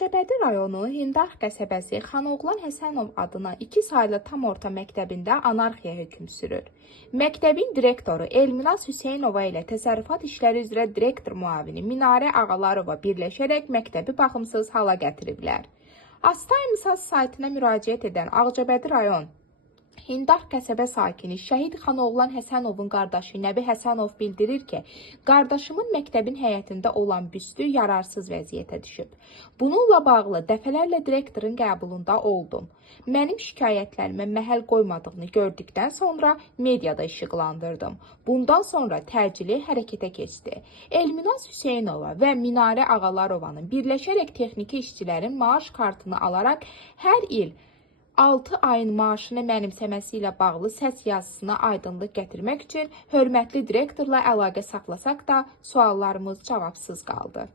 Ağcabədi rayonu Hindar qəsəbəsi Xanoğlan Həsənov adına 2 saylı tam orta məktəbində anarxiya hökm sürür. Məktəbin direktoru Elminaz Hüseynova ilə təsərrüfat işləri üzrə direktor müavini Minarə Ağalarova birləşərək məktəbi baxımsız hala gətiriblər. Astay-Misas saytına müraciət edən Ağcabədi rayon Hindar qəsəbə sakini Şəhid Xanoğlan Həsənovun qardaşı Nəbi Həsənov bildirir ki, qardaşımın məktəbin həyətində olan büstü yararsız vəziyyətə düşüb. Bununla bağlı dəfələrlə direktorun qəbulunda oldum. Mənim şikayətlərimə məhəl qoymadığını gördükdən sonra mediada işıqlandırdım. Bundan sonra təcili hərəkətə keçdi. Elminaz Hüseynova və Minarə Ağalarovanın birləşərək texniki işçilərin maaş kartını alaraq hər il 6 ayın maaşını mənimsəməsi ilə bağlı səs yazısına aydınlıq gətirmək üçün hörmətli direktorla əlaqə saxlasaq da suallarımız cavabsız qaldı.